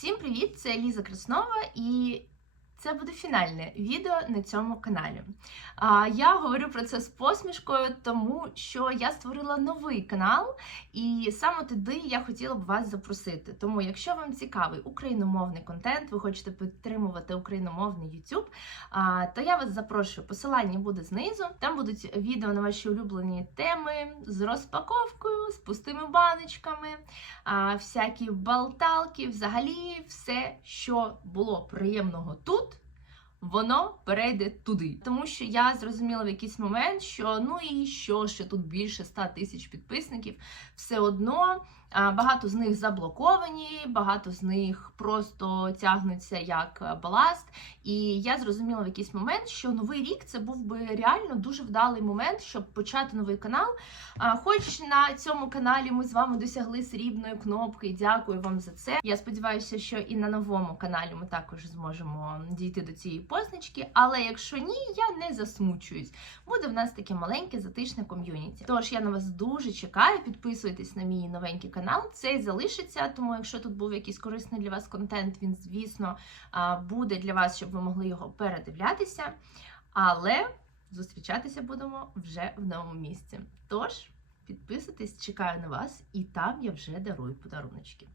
Всім привіт! Це Ліза Краснова і це буде фінальне відео на цьому каналі. А, я говорю про це з посмішкою, тому що я створила новий канал, і саме туди я хотіла б вас запросити. Тому, якщо вам цікавий україномовний контент, ви хочете підтримувати україномовний YouTube, то я вас запрошую. Посилання буде знизу. Там будуть відео на ваші улюблені теми з розпаковкою, з пустими баночками всякі болталки, взагалі все, що було приємного тут. Воно перейде туди, тому що я зрозуміла в якийсь момент, що ну і що, що тут більше 100 тисяч підписників, все одно багато з них заблоковані, багато з них просто тягнуться як е, баласт. І я зрозуміла в якийсь момент, що новий рік це був би реально дуже вдалий момент, щоб почати новий канал. Хоч на цьому каналі ми з вами досягли срібної кнопки, дякую вам за це. Я сподіваюся, що і на новому каналі ми також зможемо дійти до цієї позначки. Але якщо ні, я не засмучуюсь. Буде в нас таке маленьке затишне ком'юніті. Тож я на вас дуже чекаю. Підписуйтесь на мій новенький канал. Цей залишиться. Тому, якщо тут був якийсь корисний для вас контент, він звісно буде для вас, щоб ви могли його передивлятися. Але зустрічатися будемо вже в новому місці. Тож підписуйтесь, чекаю на вас, і там я вже дарую подаруночки.